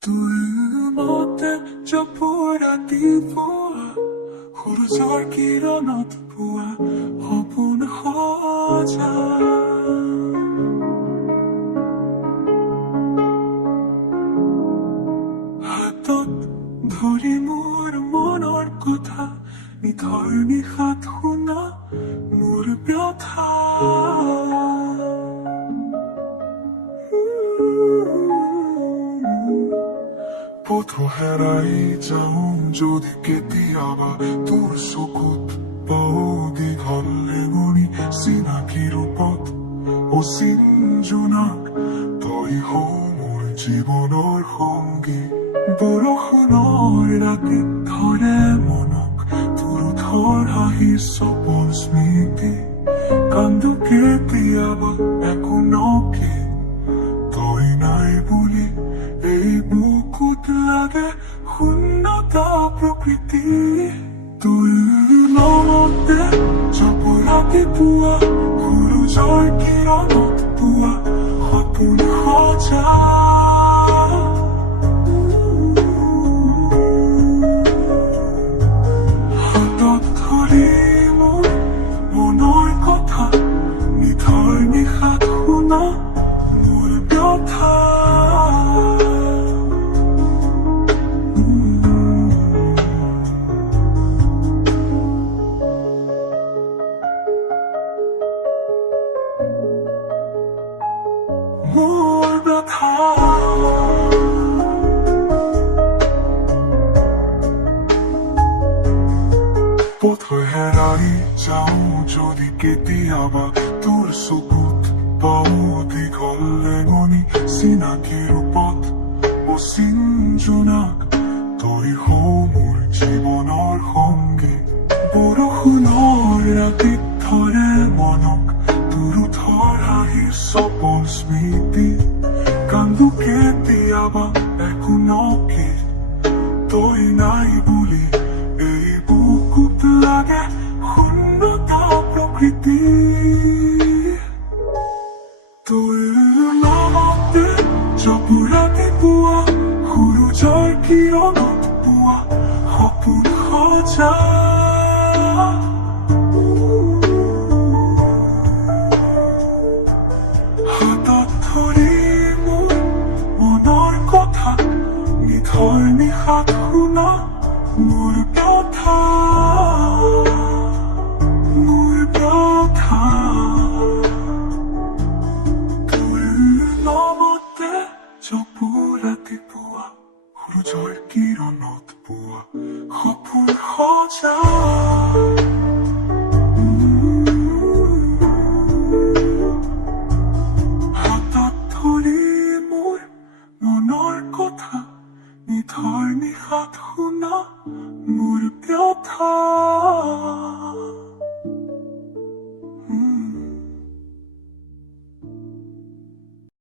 뚫 못해 저 보라기 보아 후루절 길어 너도 보아 허분을 허자 하던 돌이 물을 못올 거다 니 덜니 하도나 무릎 뼈타 Potoherai jaun jodi keti aba tur sukut Paudi ghallemoni sina kirupot O sinjunak toi homor jibonor hongi Borohonor rati thore monok Turu thor hahi sopon smiti Kandu keti aba ekunoki Toi nai buli ei বুকুত লাগে শূন্যতা প্ৰকৃতি তুই নমতে জপৰাতি পুৱা সূৰুজৰ কিৰণত পুৱা সপোন সজা হাতত ধৰি মোৰ মনৰ কথা নিথৰ নিশাত শুনা মোৰ ব্যথা মোৰ ব্যথা পথৰ হেৰাই যাওঁ যদি কেতিয়াবা তোৰ চকুত পাওঁ দীঘল ৰেঙনি চিনাকি ৰূপত অচিন জোনাক তই হও মোৰ জীৱনৰ সংগী বৰষুণৰ ৰাতিত ধৰে মনক তোৰ হাঁহি সপন স্মৃতি কান্দো কেতিয়াবা একোনকি তই নাই বুলি এই বুকুত লাগে শূন্যতা প্ৰকৃতি তই লগতে জপৰাতি পুৱা সূৰুজৰ কিৰণত পুৱা সপোন সজা নিথৰ নিশাত শুনা মোৰ ব্যথা তোৰ নামতে জপো ৰাতিপুৱা সূৰুজৰ কিৰণত পুৱা সপোন সজা হাতত ধৰি মোৰ মনৰ কথা নিথৰ নিশাত শুনা মোৰ ব্যথা